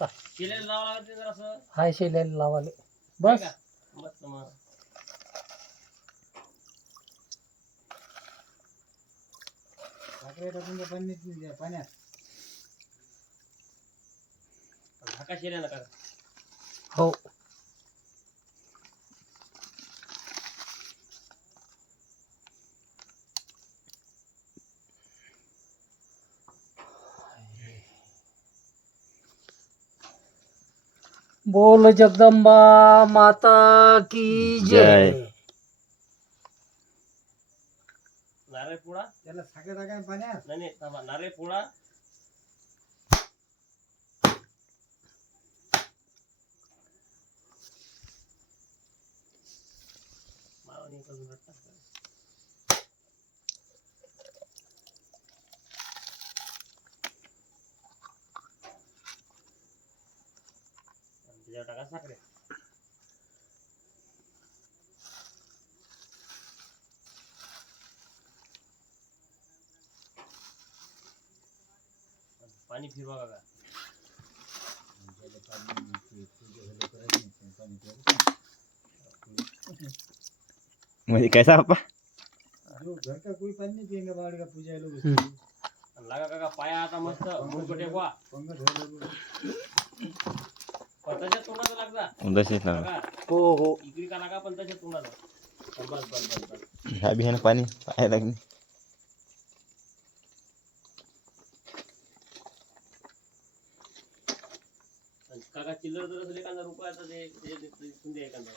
आता. शिलाईला लावा लागत हाय शेल्याला लावाले. बस. का? मस्त पाण्यात. द्या, पाण्यात धाका हो. बोल जगदंबा माता की जय. जय. नारळ पोळा त्याला साखर टाकाय पाण्यात नाही नाही थांबा. नारळ पोळा रट्टा पाणी फिरवा का म्हणजे कैसा आपा जो घर का कोई पानी नहीं पिएँगे बाहर का पूजा है लोग लागा पाया आता मस्त मुँह मुंग टेकवा पंगत है लोग पण तशाच तसेच ना हो हो. इकडे का लागा पण तशाच तोंडाचं बस बस बस बस ह्या बी पाणी पाहायला लागले. काका चिल्लर जर असले एखादा रुपयाचा ते ते- ते एखादा.